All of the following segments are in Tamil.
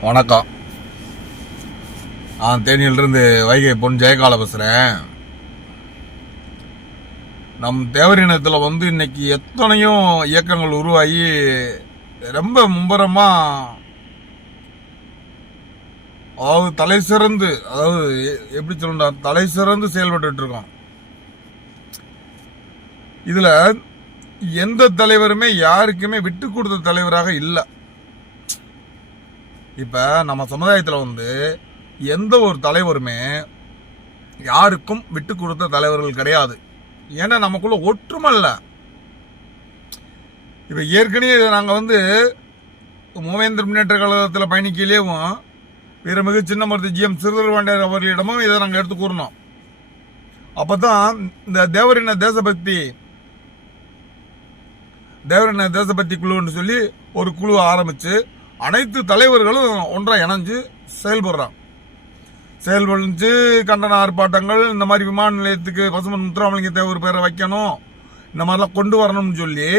வணக்கம். நான் தேனியிலிருந்து வைகை பொன் ஜெயகால பேசுகிறேன் நம் தேவரினத்தில் வந்து இன்னைக்கு எத்தனையோ இயக்கங்கள் உருவாகி ரொம்ப மும்பரமாக அதாவது தலை சிறந்து அதாவது எ- எப்படி சொல்லணும்டா தலை சிறந்து செயல்பட்டு இருக்கோம். இதில் எந்த தலைவருமே யாருக்குமே விட்டு கொடுத்த தலைவராக இல்லை. இப்போ நம்ம சமுதாயத்தில் வந்து எந்த ஒரு தலைவருமே யாருக்கும் விட்டு கொடுத்த தலைவர்கள் கிடையாது. ஏன்னா நமக்குள்ள ஒற்றுமை இல்லை. இப்போ ஏற்கனவே நாங்கள் வந்து மூவேந்திர முன்னேற்ற கழகத்தில் பயணிக்கையிலேயும் வீரமிகு சின்னமருத்து ஜி எம் சிறுவர்வாண்டியர் அவர்களிடமும் இதை நாங்கள் எடுத்து கூறினோம் அப்போ தான் இந்த தேவரின தேசபக்தி தேவரின தேசபக்தி குழுன்னு சொல்லி ஒரு குழு ஆரம்பித்து அனைத்து தலைவர்களும் ஒன்றாக இணைஞ்சு செயல்படுறான் செயல்படுஞ்சு கண்டன ஆர்ப்பாட்டங்கள் இந்த மாதிரி விமான நிலையத்துக்கு பசுமன் முத்துராமலிங்க தேவர் பேரை வைக்கணும் இந்த மாதிரிலாம் கொண்டு வரணும்னு சொல்லி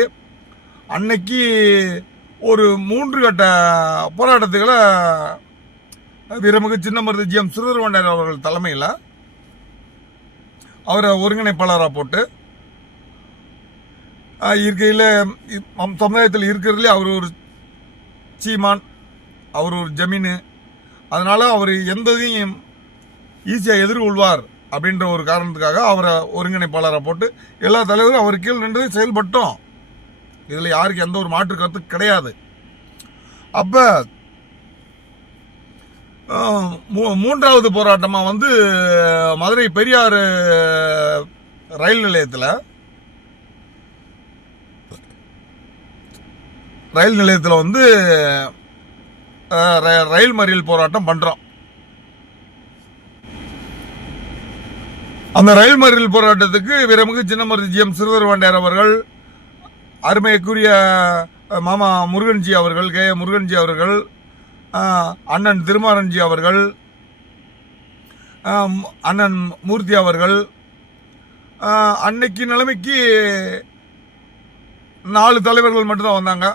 அன்னைக்கு ஒரு மூன்று கட்ட போராட்டத்துகளை வீரமிகு சின்னமருது ஜி எம் சிறுவண்டார் அவர்கள் தலைமையில் அவரை ஒருங்கிணைப்பாளராக போட்டு இருக்கையில் சமுதாயத்தில் இருக்கிறதுலே அவர் ஒரு சீமான் அவர் ஒரு ஜமீனு. அதனால் அவர் எந்த இதையும் ஈஸியாக எதிர்கொள்வார் அப்படின்ற ஒரு காரணத்துக்காக அவரை ஒருங்கிணைப்பாளரை போட்டு எல்லா தலைவரும் அவர் கீழ் நின்று செயல்பட்டோம். இதில் யாருக்கு எந்த ஒரு மாற்று கருத்து கிடையாது. அப்போ மூன்றாவது போராட்டமாக வந்து மதுரை பெரியார் ரயில் நிலையத்தில் ரயில் நிலையத்தில் வந்து ரயில் மறியல் போராட்டம் பண்ணுறோம் அந்த ரயில் மறியல் போராட்டத்துக்கு வீரமிகு சின்னமருதி ஜி எம் சிறுவர்வாண்டியார் அவர்கள் அருமைக்குரிய மாமா முருகன்ஜி அவர்கள் கே முருகன்ஜி அவர்கள் அண்ணன் திருமாரன்ஜி அவர்கள் அண்ணன் மூர்த்தி அவர்கள் அன்னைக்கு நிலைமைக்கு நாலு தலைவர்கள் மட்டும்தான் வந்தாங்க.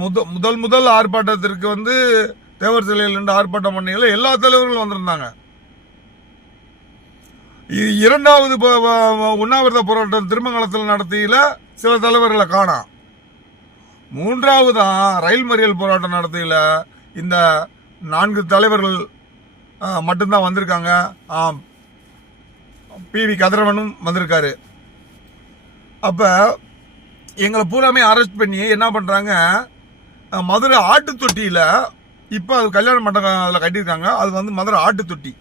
முத முதல் முதல் ஆர்ப்பாட்டத்திற்கு வந்து தேவர் சிலையில் நின்று ஆர்ப்பாட்டம் பண்ணீங்கள? எல்லா தலைவர்களும் வந்திருந்தாங்க. இ- இரண்டாவது உண்ணாவிரத போராட்டம் திருமங்கலத்தில் நடத்தியில சில தலைவர்களை காணோம் மூன்றாவதா ரயில் மறியல் போராட்டம் நடத்தியில இந்த நான்கு தலைவர்கள் மட்டும்தான் வந்திருக்காங்க. பி வி கதிரவனும் வந்திருக்காரு. அப்போ எங்களை பூராமே அரெஸ்ட் பண்ணி என்ன பண்ணுறாங்க மதுரை ஆட்டு தொட்டியில் இப்போ அது கல்யாண மண்டபம் அதில் கட்டியிருக்காங்க. அது வந்து மதுரை ஆட்டு தொட்டி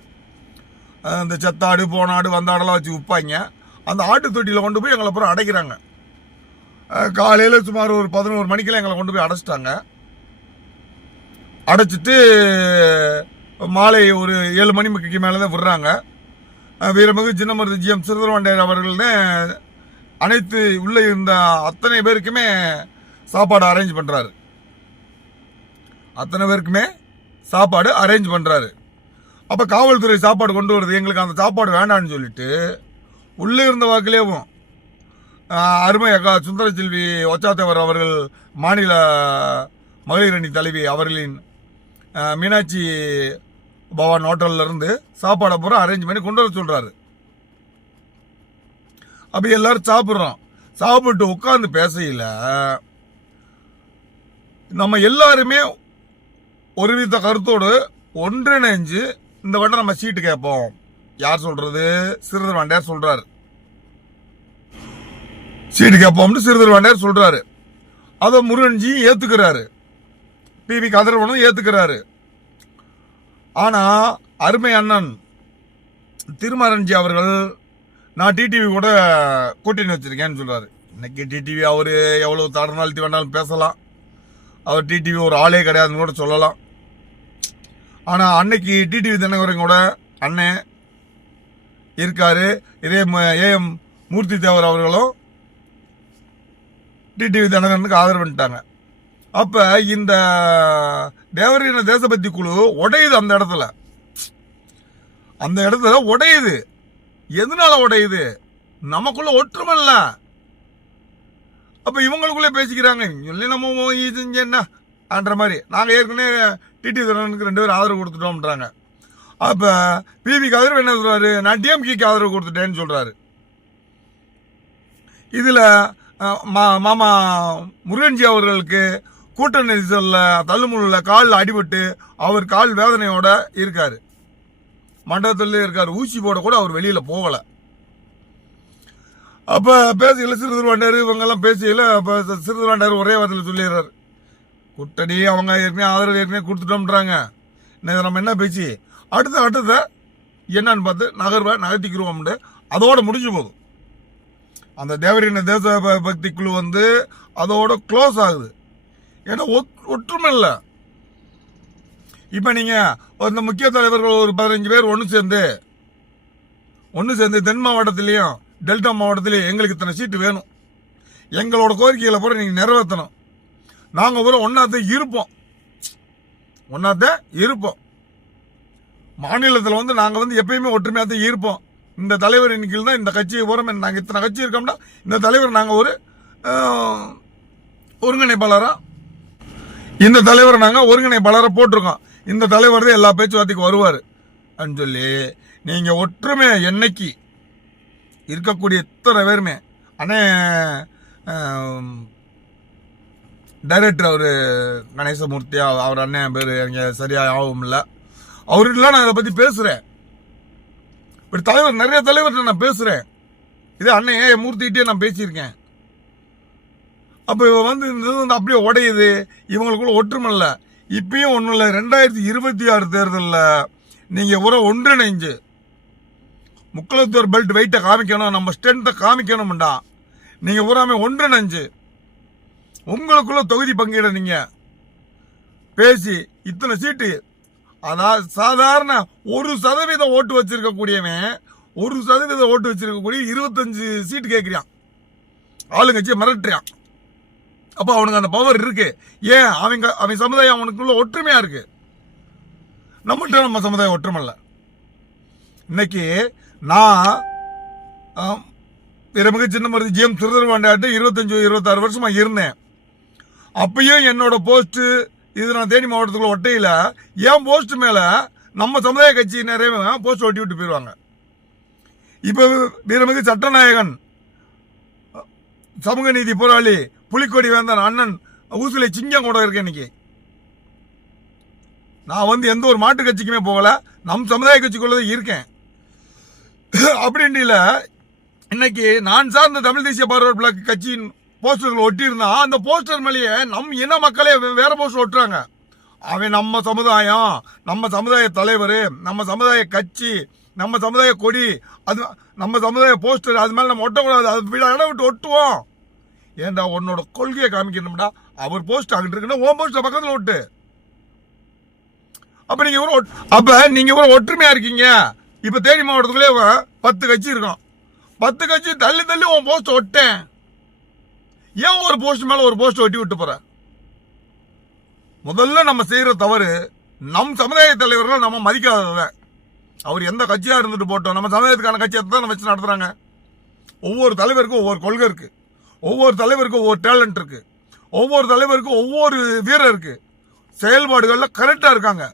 இந்த செத்தாடு போனாடு வந்தாடெல்லாம் வச்சு விற்பாங்க அந்த ஆட்டு தொட்டியில் கொண்டு போய் எங்களை பூரா அடைக்கிறாங்க. காலையில் சுமார் ஒரு பதினோரு மணிக்கெல்லாம் எங்களை கொண்டு போய் அடைச்சிட்டாங்க. அடைச்சிட்டு மாலை ஒரு ஏழு மணிக்கு மேலே தான் விடுறாங்க வீரமிகு சின்னமருது ஜி எம் சிறுதரவாண்டியர் அவர்கள் அனைத்து உள்ளே இருந்த அத்தனை பேருக்குமே சாப்பாடு அரேஞ்ச் பண்ணுறாரு அத்தனை பேருக்குமே சாப்பாடு அரேஞ்ச் பண்ணுறாரு அப்போ காவல்துறை சாப்பாடு கொண்டு வருது. எங்களுக்கு அந்த சாப்பாடு வேண்டாம்னு சொல்லிட்டு உள்ளே இருந்த வாக்கிலேயும் அருமை அக்கா சுந்தர செல்வி ஒச்சாத்தவர் அவர்கள் மாநில மகளிர் அணி தலைவி அவர்களின் மீனாட்சி பவான் ஹோட்டல்லேருந்து சாப்பாடை பூரா அரேஞ்ச் பண்ணி கொண்டு வர சொல்கிறாரு அப்போ எல்லாரும் சாப்பிட்றோம். சாப்பிட்டு உட்காந்து பேசையில் நம்ம எல்லாருமே ஒருவித கருத்தோடு ஒன்றிணைஞ்சு இந்த வட்டம் நம்ம சீட்டு கேட்போம். யார் சொல்றது? சிறுதர் வாண்டியார் சொல்றாரு. சீட்டு கேட்போம்னு சிறுதர் வாண்டியார் சொல்றாரு. அதை முருகன்ஜி ஏத்துக்கிறாரு. பி. வி. கதிரவனும் ஏத்துக்கிறாரு. ஆனா அருமை அண்ணன் திருமாரன்ஜி அவர்கள் நான் டிடிவி கூட கூட்டணி வச்சிருக்கேன்னு சொல்றாரு. இன்னைக்கு டிடிவி அவரு எவ்வளவு தடநாழ்த்தி வேணாலும் பேசலாம். அவர் டிடிவி ஒரு ஆளே கிடையாதுன்னு கூட சொல்லலாம். ஆனால் அன்னைக்கு டிடிவி தினகரன் கூட அண்ணன் இருக்காரு. இதே ஏஎம் மூர்த்தி தேவர் அவர்களும் டிடிவி தினகரனுக்கு ஆதரவு பண்ணிட்டாங்க. அப்ப இந்த தேவரின தேசபக்தி குழு உடையுது அந்த இடத்துல. அந்த இடத்துல உடையுது. எதனால உடையுது? நமக்குள்ள ஒற்றுமை இல்லை. அப்போ இவங்களுக்குள்ளே பேசிக்கிறாங்க. சொல்லி நம்ம இது என்ன? அன்ற மாதிரி. நாங்கள் ஏற்கனவே டிடி துரனுக்கு ரெண்டு பேரும் ஆதரவு கொடுத்துட்டோம்ன்றாங்க. அப்போ பிபி கதிரவன் என்ன சொல்கிறாரு நான் டிஎம்கேக்கு ஆதரவு கொடுத்துட்டேன்னு சொல்கிறாரு இதில் மா- மாமா முருகன்ஜி அவர்களுக்கு கூட்ட நெரிசலில் தள்ளுமுள்ள காலில் அடிபட்டு அவர் கால் வேதனையோட இருக்கார். மண்டபத்துலேயே இருக்கார். ஊசி போட கூட அவர் வெளியில் போகலை. அப்ப சிறு சிறுதுருவாண்டாரு இவங்க எல்லாம் அப்போ அப்ப சிறுதுருவாண்டாரு ஒரே வாரத்தில் சொல்லிடுறாரு. கூட்டணி அவங்க ஏற்கனவே ஆதரவு ஏற்கனவே கொடுத்துட்டோம்ன்றாங்க. இன்னைக்கு நம்ம என்ன பேச்சு? அடுத்த அடுத்த என்னன்னு பார்த்து நகர்வை நகர்த்திக்கிறோம்னு அதோட முடிஞ்சு போதும் அந்த தேவரின தேச பக்தி குழு வந்து அதோட க்ளோஸ் ஆகுது. ஏன்னா ஒற்றுமை இல்லை. இப்போ நீங்கள் இந்த முக்கிய தலைவர்கள் ஒரு பதினஞ்சு பேர் ஒன்று சேர்ந்து ஒன்று சேர்ந்து தென் மாவட்டத்திலையும் டெல்டா மாவட்டத்தில் எங்களுக்கு இத்தனை சீட்டு வேணும். எங்களோட கோரிக்கைகளை பூரா நீங்கள் நிறைவேற்றணும். நாங்கள் பூரா ஒன்றாத்த இருப்போம். ஒன்றாத்த இருப்போம். மாநிலத்தில் வந்து நாங்கள் வந்து எப்பயுமே ஒற்றுமையாக தான் இருப்போம். இந்த தலைவர் கீழ் தான் இந்த கட்சியை பூரா நாங்கள் இத்தனை கட்சி இருக்கோம்னா இந்த தலைவர் நாங்கள் ஒரு ஒருங்கிணைப்பாளராக இந்த தலைவரை நாங்கள் ஒருங்கிணைப்பாளராக போட்டிருக்கோம். இந்த தலைவர் தான் எல்லா பேச்சுவார்த்தைக்கும் வருவார். அப்படின்னு சொல்லி நீங்கள் ஒற்றுமை என்னைக்கு இருக்கக்கூடிய இத்தனை பேருமே. அண்ணே டைரக்டர் அவர் கணேசமூர்த்தி அவர் அண்ணன் பேர் எனக்கு சரியாக ஆகும் இல்லை. அவர்கிட்டலாம் நான் இதை பற்றி பேசுகிறேன் இப்படி தலைவர் நிறைய தலைவர்கிட்ட நான் பேசுகிறேன் இதே அண்ணன் ஏ மூர்த்திகிட்டே நான் பேசியிருக்கேன். அப்போ இவன் வந்து இந்த இது வந்து அப்படியே உடையுது. இவங்களுக்குள்ள ஒற்றுமை இல்லை. இப்பயும் ஒன்றும் இல்லை. ரெண்டாயிரத்தி இருபத்தி ஆறு தேர்தலில் நீங்கள் உர ஒன்றிணைஞ்சு முக்களத்தூர் பெல்ட் வெயிட்டை காமிக்கணும் நம்ம ஸ்ட்ரென்த்தை காமிக்கணும்டா. நீங்கள் பூராமே ஒன்றிணைஞ்சு உங்களுக்குள்ள தொகுதி பங்கீட நீங்கள் பேசி இத்தனை சீட்டு. அதாவது சாதாரண ஒரு சதவீத ஓட்டு வச்சிருக்கக்கூடியவன் ஒரு சதவீத ஓட்டு வச்சிருக்கக்கூடிய இருபத்தஞ்சு சீட்டு கேட்குறான் ஆளுங்கட்சியை மிரட்டுறான். அப்போ அவனுக்கு அந்த பவர் இருக்கு. ஏன்? அவங்க அவன் சமுதாயம் அவனுக்குள்ள ஒற்றுமையா இருக்கு. நம்மள்கிட்ட நம்ம சமுதாயம் ஒற்றுமை இல்லை. இன்னைக்கு நான் ஆம், சின்ன மருந்து ஜிஎம் திருதர்வாண்டாட்டு இருபத்தஞ்சு இருபத்தாறு வருஷமா இருந்தேன். அப்பயும் என்னோட போஸ்ட் இது நான் தேனி மாவட்டத்துக்குள்ள ஒட்டையில என் போஸ்ட் மேல நம்ம சமுதாய கட்சி நிறைய போஸ்ட் ஒட்டி விட்டு போயிடுவாங்க இப்போ வீரமிகு சட்டநாயகன் சமூக நீதி போராளி புலிக்கொடி வேந்தன் அண்ணன் ஊசுலை சிங்கம் கூட இருக்கேன் இன்னைக்கு. நான் வந்து எந்த ஒரு மாட்டு கட்சிக்குமே போகல நம் சமுதாய கட்சிக்குள்ளதான் இருக்கேன். அப்படின்ட்டு இல்ல இன்னைக்கு நான் சார்ந்த தமிழ் தேசிய பார்வை பிளாக் கட்சியின் போஸ்டர்கள் ஒட்டியிருந்தா அந்த போஸ்டர் மேலேயே நம் இன மக்களே வேற போஸ்டர் ஒட்டுறாங்க. அவன் நம்ம சமுதாயம் நம்ம சமுதாய தலைவர் நம்ம சமுதாய கட்சி நம்ம சமுதாய கொடி அது நம்ம சமுதாய போஸ்டர் அது மேலே நம்ம ஒட்டக்கூடாது அது விட இடம் விட்டு ஒட்டுவோம். ஏன்டா உன்னோட கொள்கையை காமிக்கணும்டா? அவர் போஸ்ட் அங்கிட்டு இருக்குன்னா ஓம் போஸ்ட் பக்கத்தில் ஒட்டு. அப்போ நீங்கள் ஒரு ஒட்- நீங்கள் நீங்க ஒரு ஒற்றுமையாக இருக்கீங்க? இப்ப தேனி மாவட்டத்துக்குள்ளே பத்து கட்சி இருக்கும். பத்து கட்சி தள்ளி தள்ளி உன் போஸ்ட் ஒட்டேன். ஏன் ஒரு போஸ்ட் மேல ஒரு போஸ்ட் ஒட்டி விட்டு போற? முதல்ல நம்ம செய்யற தவறு நம் சமுதாய தலைவர்களை நம்ம மதிக்காதவன் அவர் எந்த கட்சியா இருந்துட்டு போட்டோம் நம்ம சமுதாயத்துக்கான கட்சியை தான் வச்சு நடத்துறாங்க. ஒவ்வொரு தலைவருக்கும் ஒவ்வொரு கொள்கை இருக்கு. ஒவ்வொரு தலைவருக்கும் ஒவ்வொரு டேலண்ட் இருக்கு. ஒவ்வொரு தலைவருக்கும் ஒவ்வொரு வீரர் இருக்கு. செயல்பாடுகள்ல கரெக்டா இருக்காங்க.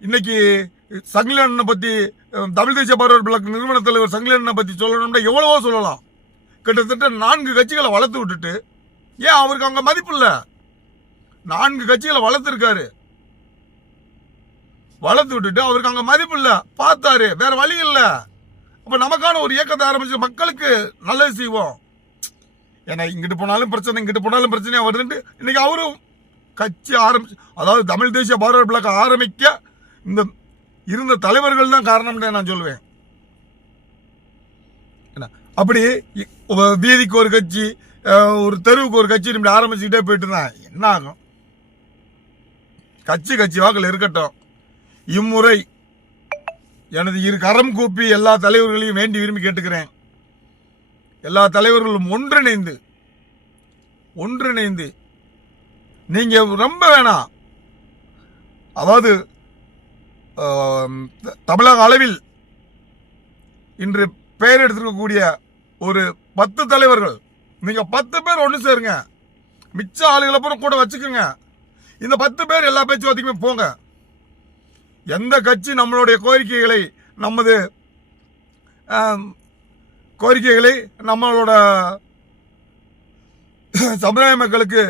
இன்னைக்கு சங்கிலண்ணனை பத்தி தமிழ் தேசிய பார்வை பிளாக் நிறுவன தலைவர் சங்கிலண்ணனை பத்தி சொல்லணும்னா எவ்வளவோ சொல்லலாம். கிட்டத்தட்ட நான்கு கட்சிகளை வளர்த்து விட்டுட்டு ஏன் அவருக்கு அங்க மதிப்பு இல்ல? நான்கு கட்சிகளை வளர்த்துருக்காரு. வளர்த்து விட்டுட்டு அவருக்கு அங்க மதிப்பு இல்ல. பார்த்தாரு வேற வழி இல்ல. அப்ப நமக்கான ஒரு இயக்கத்தை ஆரம்பிச்சு மக்களுக்கு நல்லது செய்வோம். ஏன்னா இங்கிட்டு போனாலும் பிரச்சனை இங்கிட்டு போனாலும் பிரச்சனையா வருதுன்ட்டு இன்னைக்கு அவரும் கட்சி ஆரம்பிச்சு அதாவது தமிழ் தேசிய பாரத பிளாக் ஆரம்பிக்க இந்த இருந்த தலைவர்கள் தான் காரணம்னு நான் சொல்லுவேன் என்ன? அப்படி இ- வீதிக்கு ஒரு கட்சி ஒரு தெருவுக்கு ஒரு கட்சி இப்படி ஆரம்பிச்சுக்கிட்டே போயிட்டு இருந்தா என்ன ஆகும்? கட்சி கட்சி வாக்கில் இருக்கட்டும். இம்முறை எனது இரு கரம் கூப்பி எல்லா தலைவர்களையும் வேண்டி விரும்பி கேட்டுக்கிறேன். எல்லா தலைவர்களும் ஒன்றிணைந்து ஒன்றிணைந்து நீங்க ரொம்ப வேணாம். அதாவது தமிழக அளவில் இன்று பெயர் எடுத்திருக்கக்கூடிய ஒரு பத்து தலைவர்கள் நீங்க பத்து பேர் ஒன்று சேருங்க. மிச்ச ஆளுகளை அப்புறம் கூட வச்சுக்கோங்க. இந்த பத்து பேர் எல்லா பேச்சுவார்த்தைக்குமே போங்க. எந்த கட்சி நம்மளுடைய கோரிக்கைகளை நமது கோரிக்கைகளை நம்மளோட சமுதாய மக்களுக்கு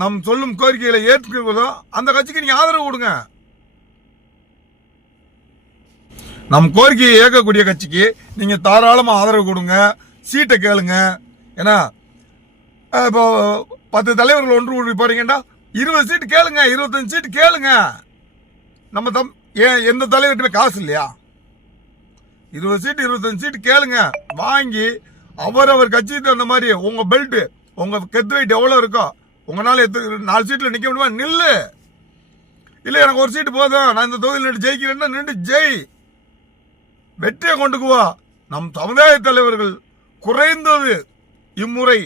நாம் சொல்லும் கோரிக்கைகளை ஏற்றுக்கிறதோ அந்த கட்சிக்கு நீங்க ஆதரவு கொடுங்க. நம் கோரிக்கையை ஏற்கக்கூடிய கட்சிக்கு நீங்க தாராளமா ஆதரவு கொடுங்க சீட்டை கேளுங்க. ஏன்னா இப்போ பத்து தலைவர்கள் ஒன்று கூடி போறீங்கன்னா இருபது சீட்டு கேளுங்க இருபத்தஞ்சு சீட்டு கேளுங்க. நம்ம தம் ஏன் எந்த தலைவர்கிட்டமே காசு இல்லையா? இருபது சீட்டு இருபத்தஞ்சு சீட்டு கேளுங்க. வாங்கி அவரவர் கட்சிக்கு தகுந்த மாதிரி உங்க பெல்ட் உங்க கெத்து வெயிட் எவ்வளவு இருக்கோ உங்களால எத்து நாலு சீட்டில் நிற்க முடியுமா? நில்லு. இல்லை எனக்கு ஒரு சீட்டு போதும். நான் இந்த தொகுதியில் நின்று ஜெயிக்கிறேன்னா நின்று ஜெய். வெற்றியை கொண்டுக்குவா நம் சமுதாய தலைவர்கள் குறைந்தது இம்முறை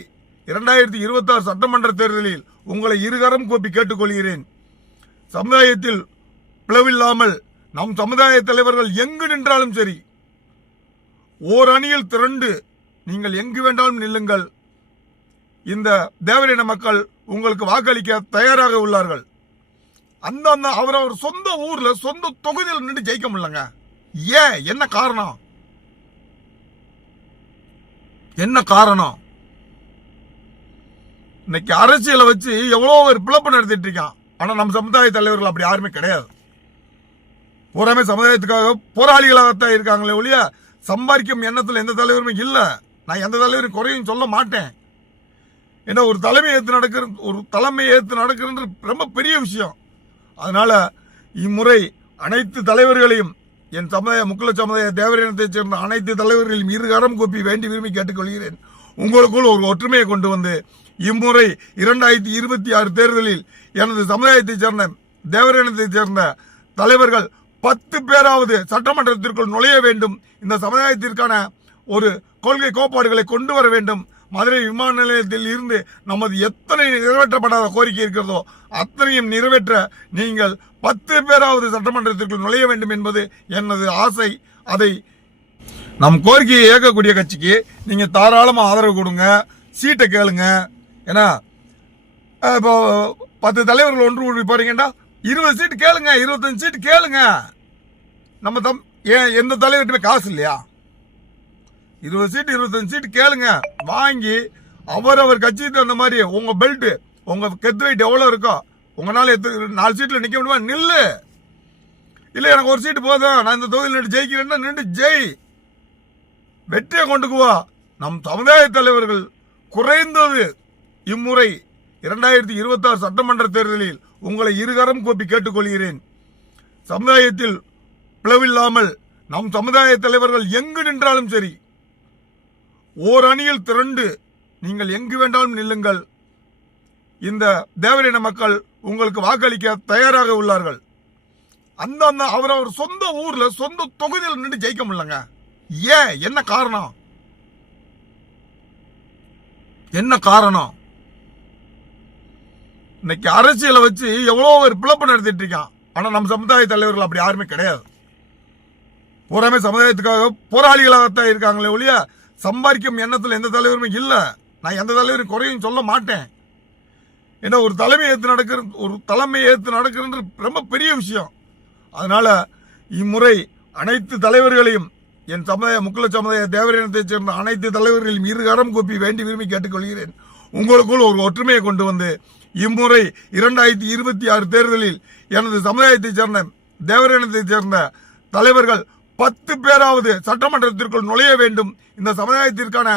இரண்டாயிரத்தி இருபத்தாறு சட்டமன்ற தேர்தலில் உங்களை இருகரம் கோப்பி கேட்டுக்கொள்கிறேன். சமுதாயத்தில் பிளவில்லாமல் நம் சமுதாய தலைவர்கள் எங்கு நின்றாலும் சரி ஓர் அணியில் திரண்டு நீங்கள் எங்கு வேண்டாலும் நில்லுங்கள். இந்த தேவரின மக்கள் உங்களுக்கு வாக்களிக்க தயாராக உள்ளார்கள். அந்த அந்த அவரவர் சொந்த ஊர்ல சொந்த தொகுதியில் நின்று ஜெயிக்க முடியலங்க. ஏன்? என்ன காரணம்? என்ன காரணம்? இன்னைக்கு அரசியலை வச்சு எவ்வளோ ஒரு பிளப்பு நடத்திட்டு இருக்கான். ஆனா நம்ம சமுதாய தலைவர்கள் அப்படி யாருமே கிடையாது. பூராமே சமுதாயத்துக்காக போராளிகளாகத்தான் இருக்காங்களே ஒழிய சம்பாதிக்கும் எண்ணத்தில் எந்த தலைவருமே இல்லை. நான் எந்த தலைவரும் குறையும் சொல்ல மாட்டேன். ஏன்னா ஒரு தலைமை ஏற்று நடக்கிற ஒரு தலைமை ஏற்று நடக்கிறது ரொம்ப பெரிய விஷயம். அதனால இம்முறை அனைத்து தலைவர்களையும் என் சமுதாய முக்குல சமுதாய தேவரினத்தைச் சேர்ந்த அனைத்து தலைவர்களையும் இருகரம் கூப்பி வேண்டி விரும்பி கேட்டுக்கொள்கிறேன். உங்களுக்குள் ஒரு ஒற்றுமையை கொண்டு வந்து இம்முறை இரண்டாயிரத்தி இருபத்தி ஆறு தேர்தலில் எனது சமுதாயத்தைச் சேர்ந்த தேவரினத்தைச் சேர்ந்த தலைவர்கள் பத்து பேராவது சட்டமன்றத்திற்குள் நுழைய வேண்டும். இந்த சமுதாயத்திற்கான ஒரு கொள்கை கோட்பாடுகளை கொண்டு வர வேண்டும். மதுரை விமான நிலையத்தில் இருந்து நமது எத்தனை நிறைவேற்றப்படாத கோரிக்கை இருக்கிறதோ அத்தனையும் நிறைவேற்ற நீங்கள் பத்து பேராவது சட்டமன்றத்திற்குள் நுழைய வேண்டும் என்பது எனது ஆசை. அதை நம் கோரிக்கையை ஏற்கக்கூடிய கட்சிக்கு நீங்கள் தாராளமாக ஆதரவு கொடுங்க சீட்டை கேளுங்க. ஏன்னா இப்போ பத்து தலைவர்கள் ஒன்று கூடி போறீங்கன்னா இருபது சீட்டு கேளுங்க இருபத்தஞ்சு சீட்டு கேளுங்க. நம்ம தம் ஏன் எந்த தலைவர்கிட்டமே காசு இல்லையா? இருபது சீட்டு இருபத்தஞ்சு சீட்டு கேளுங்க. வாங்கி அவரவர் கட்சிக்கு தகுந்த மாதிரி உங்க பெல்ட் உங்க கெத்து வெயிட் எவ்வளவு இருக்கோ உங்களால எத்து நாலு சீட்ல நிக்க முடியுமா? நில்லு. இல்ல எனக்கு ஒரு சீட்டு போதும். நான் இந்த தொகுதியில் நின்று ஜெயிக்கிறேன்னா நின்று ஜெய். வெற்றியை கொண்டுக்குவா நம் சமுதாய தலைவர்கள் குறைந்தது இம்முறை இரண்டாயிரத்தி இருபத்தாறு சட்டமன்ற தேர்தலில் உங்களை இருகரம் கோப்பி கேட்டுக்கொள்கிறேன். சமுதாயத்தில் பிளவில்லாமல் நம் சமுதாய தலைவர்கள் எங்கு நின்றாலும் சரி ஓர் அணியில் திரண்டு நீங்கள் எங்கு வேண்டாலும் நில்லுங்கள். இந்த தேவரின மக்கள் உங்களுக்கு வாக்களிக்க தயாராக உள்ளார்கள். அந்த அந்த அவரவர் சொந்த ஊர்ல சொந்த தொகுதியில் நின்று ஜெயிக்க முடியலங்க. ஏன்? என்ன காரணம்? என்ன காரணம்? இன்னைக்கு அரசியலை வச்சு எவ்வளோ ஒரு பிளப்பு நடத்திட்டு இருக்கான். ஆனால் நம்ம சமுதாய தலைவர்கள் அப்படி யாருமே கிடையாது. பூராமே சமுதாயத்துக்காக போராளிகளாகத்தான் இருக்காங்களே ஒழிய சம்பாதிக்கும் எண்ணத்தில் எந்த தலைவருமே இல்லை. நான் எந்த தலைவரும் குறையும் சொல்ல மாட்டேன். ஏன்னா ஒரு தலைமை ஏற்று நடக்கிற ஒரு தலைமை ஏற்று நடக்கிறது ரொம்ப பெரிய விஷயம். அதனால இம்முறை அனைத்து தலைவர்களையும் என் சமுதாய முக்குல சமுதாய தேவரினத்தைச் சேர்ந்த அனைத்து தலைவர்களையும் இருகரம் கூப்பி வேண்டி விரும்பி கேட்டுக்கொள்கிறேன். உங்களுக்குள் ஒரு ஒற்றுமையை கொண்டு வந்து இம்முறை இரண்டாயிரத்தி இருபத்தி ஆறு தேர்தலில் எனது சமுதாயத்தைச் சேர்ந்த தேவரினத்தைச் சேர்ந்த தலைவர்கள் பத்து பேராவது சட்டமன்றத்திற்குள் நுழைய வேண்டும். இந்த சமுதாயத்திற்கான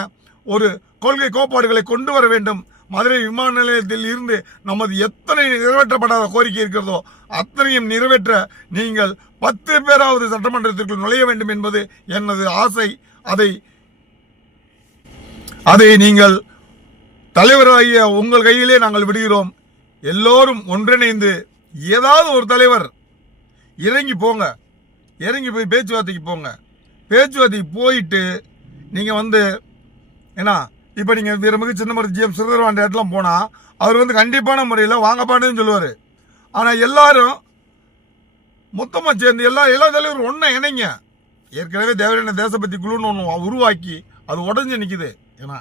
ஒரு கொள்கை கோட்பாடுகளை கொண்டு வர வேண்டும். மதுரை விமான நிலையத்தில் இருந்து நமது எத்தனை நிறைவேற்றப்படாத கோரிக்கை இருக்கிறதோ அத்தனையும் நிறைவேற்ற நீங்கள் பத்து பேராவது சட்டமன்றத்திற்குள் நுழைய வேண்டும் என்பது எனது ஆசை. அதை அதை நீங்கள் தலைவராகிய உங்கள் கையிலே நாங்கள் விடுகிறோம். எல்லோரும் ஒன்றிணைந்து ஏதாவது ஒரு தலைவர் இறங்கி போங்க. இறங்கி போய் பேச்சுவார்த்தைக்கு போங்க. பேச்சுவார்த்தைக்கு போயிட்டு நீங்கள் வந்து ஏன்னா இப்போ நீங்கள் வீரமிகு சின்னமரத்து ஜிஎம் சிறுதர்வாண்ட இடத்துலாம் போனால் அவர் வந்து கண்டிப்பான முறையில் வாங்கப்பாடுன்னு சொல்லுவார். ஆனால் எல்லாரும் மொத்தமாக சேர்ந்து எல்லா எல்லா தலைவரும் ஒன்றை இணைங்க. ஏற்கனவே தேவையான தேசபக்தி குழுன்னு ஒன்று உருவாக்கி அது உடஞ்சி நிற்குது ஏன்னா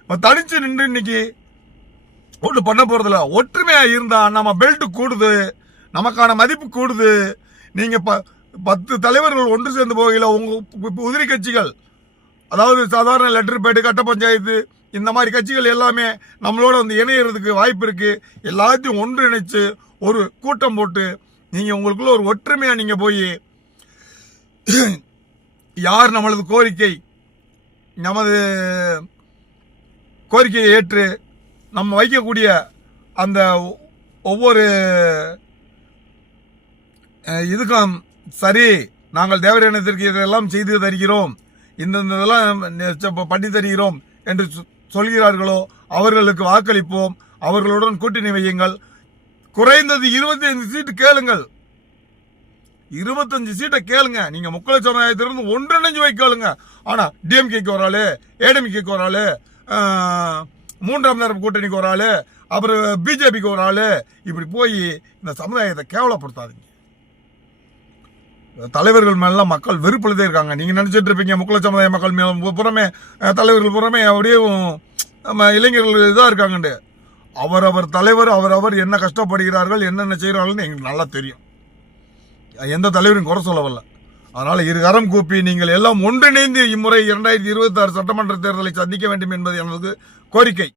இப்போ தனிச்சு நின்று இன்னைக்கு ஒன்றும் பண்ண போகிறதில்ல ஒற்றுமையாக இருந்தால் நம்ம பெல்ட் கூடுது நமக்கான மதிப்பு கூடுது. நீங்கள் ப- பத்து தலைவர்கள் ஒன்று சேர்ந்து போகையில் உங்க உதிரி கட்சிகள் அதாவது சாதாரண லெட்டர் பேட்டு கட்ட பஞ்சாயத்து இந்த மாதிரி கட்சிகள் எல்லாமே நம்மளோட வந்து இணையிறதுக்கு வாய்ப்பு இருக்கு. எல்லாத்தையும் ஒன்றிணைச்சு ஒரு கூட்டம் போட்டு நீங்க உங்களுக்குள்ள ஒரு ஒற்றுமையா நீங்க போய் யார் நம்மளது கோரிக்கை நமது கோரிக்கையை ஏற்று நம்ம வைக்கக்கூடிய அந்த ஒவ்வொரு இதுக்கும் சரி நாங்கள் தேவரீனத்திற்கு இதெல்லாம் செய்து தருகிறோம். இந்த இதெல்லாம் பண்ணி தருகிறோம் என்று சொ- சொல்கிறார்களோ அவர்களுக்கு வாக்களிப்போம். அவர்களுடன் கூட்டணி வையுங்கள். குறைந்தது 25 சீட்டு கேளுங்கள். இருபத்தஞ்சு சீட்டை கேளுங்க. நீங்க முக்கள சமுதாயத்திலிருந்து ஒன்றிணைஞ்சு வைக்கலுங்க ஆனா டிஎம்கேக்கு ஒரு ஆளு ஏடிஎம்கேக்கு ஒரு ஆளு மூன்றாம் தரப்பு கூட்டணிக்கு ஒரு ஆளு அப்புறம் பிஜேபிக்கு ஒரு ஆளு. இப்படி போய் இந்த சமுதாயத்தை கேவலப்படுத்தாதீங்க. தலைவர்கள் மேலாம் மக்கள் வெறுப்புலதே இருக்காங்க. நீங்கள் நினச்சிட்டு இருப்பீங்க முக்குல சமுதாய மக்கள் மேலும் புறமே தலைவர்கள் புறமே அப்படியே நம்ம இளைஞர்கள் இதாக இருக்காங்கண்டு. அவரவர் தலைவர் அவரவர் என்ன கஷ்டப்படுகிறார்கள் என்னென்ன செய்கிறார்கள்னு எங்களுக்கு நல்லா தெரியும். எந்த தலைவரும் குறை சொல்ல வரல அதனால கூப்பி நீங்கள் எல்லாம் ஒன்றிணைந்து இம்முறை இரண்டாயிரத்தி இருபத்தி ஆறு சட்டமன்ற தேர்தலை சந்திக்க வேண்டும் என்பது எனது கோரிக்கை.